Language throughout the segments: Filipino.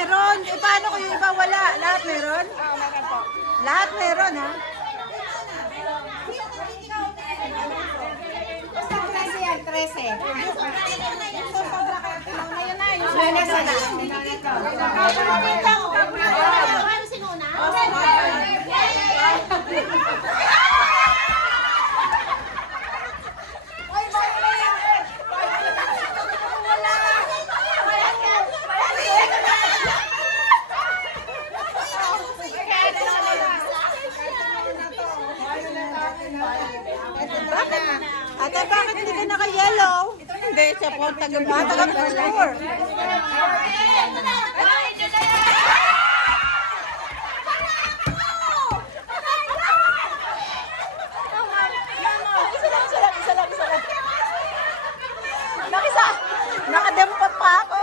meron. Eh, paano kung yung iba wala? Lahat meron? Oo, meron po. Lahat meron, ha? Basta 13 yan, 13. Bakit? Ate, bakit hindi ka naka-yellow? Hindi, siya po tagal Ah, taga-picture. Isa lang. Nakadempot pa ako.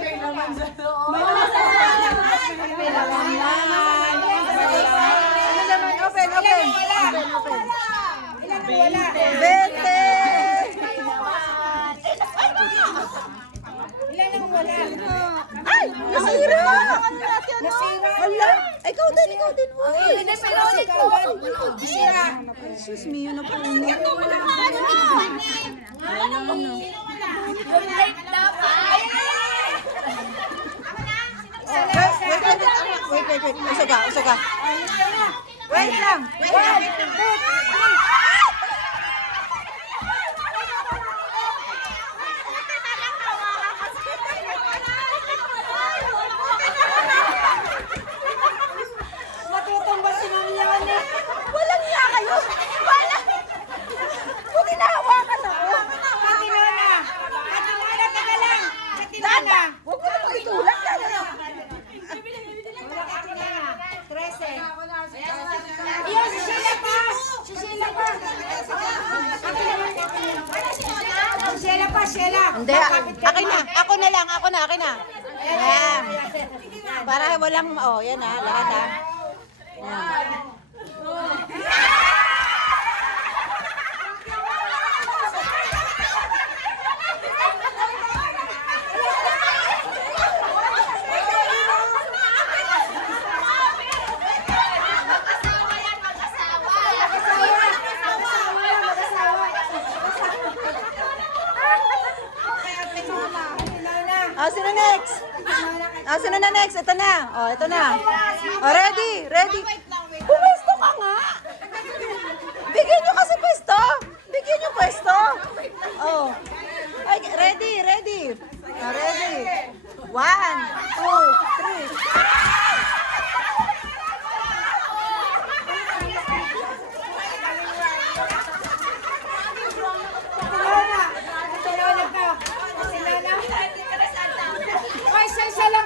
Ano naman? Open. Bete! Ilan ang wala? Ay! Nasira! Nasira. Hala! Ikaw din! Uy! Hindi, pero ulit ko. Nasira. Sus, Mio na po. Wait. Isa ka. Wait lang. Matutumba si Marian eh. Walang niya kayo. Buti nahawakan ako. Ate Lola, taga lang. Ate Lola. Huwag mo naman itulak. Dada na. Ate Lola, 13. Iyo, si Sheila pa. Si Sheila pa. Si Sheila pa, Sheila. Hindi. Akin na. Ako na. Ayan. Para walang, yan ha. Lahat ha. Ayan. Sino na next? Ito na. Ito na. Ready? Pumesto ka nga. Bigyan nyo kasi pwesto. Ay, ready. Ready. 1, 2, 3.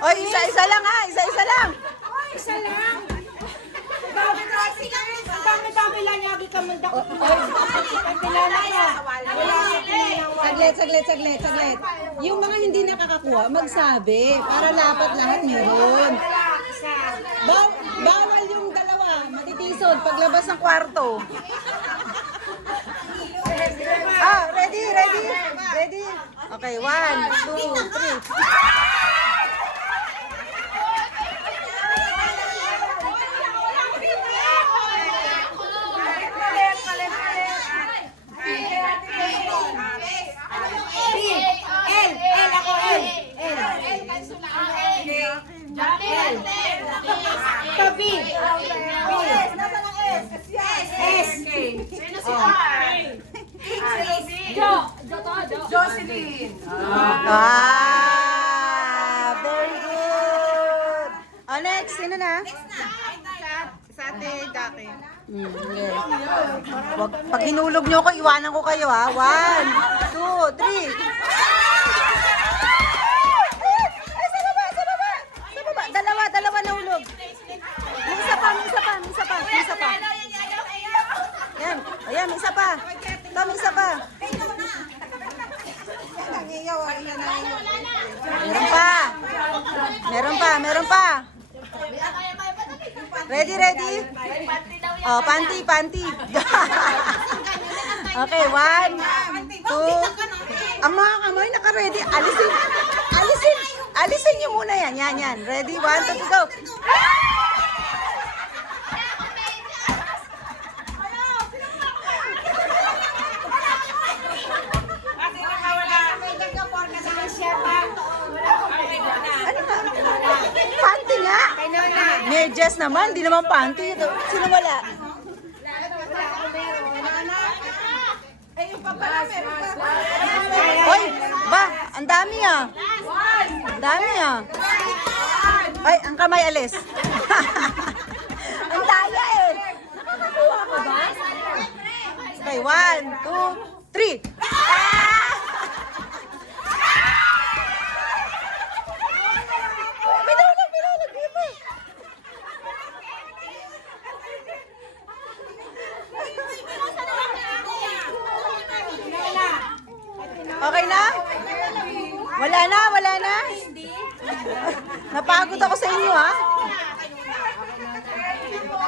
Oy, isa-isa lang ha. Isa-isa lang. Isa lang. Dami-dami lang yagi ka mandakot mo. Ate Lola ka. Saglit. Yung mga hindi nakakakuha, magsabi. Para dapat lahat meron. Bawal yung dalawa. Matitisod paglabas ng kwarto. Ready? Okay, 1, 2, 3. Jocelyn. Very good. Next, sino na? Sa ate Jackie. Okay. Pag hinulog nyo ko, iwanan ko kayo ha. 1, 2, 3. Ay, sa baba. Dalawa na hulog. May isa pa. pa. Tom, isa pa. Meron pa. Meron pa, meron pa. Ready, ready? Oh, panty, panty. Okay, 1, 2. Ang mga kamay naka-ready. Alisin. Alisin. Alisin niyo muna yan. Yan, yan. Ready? 1, 2, go. Ano ba? Panty nga. Medyas naman. Di naman panty. Ito. Sino wala? Hoy, ba, ang dami ah. Ang dami ah. Ay, ang kamay alis. Ang daya eh. Nakakakuha ko ba? Okay, 1, 2, 3. Binulag, binulag, binulag. Okay na? Wala na, wala na. Napagod ako sa inyo ha.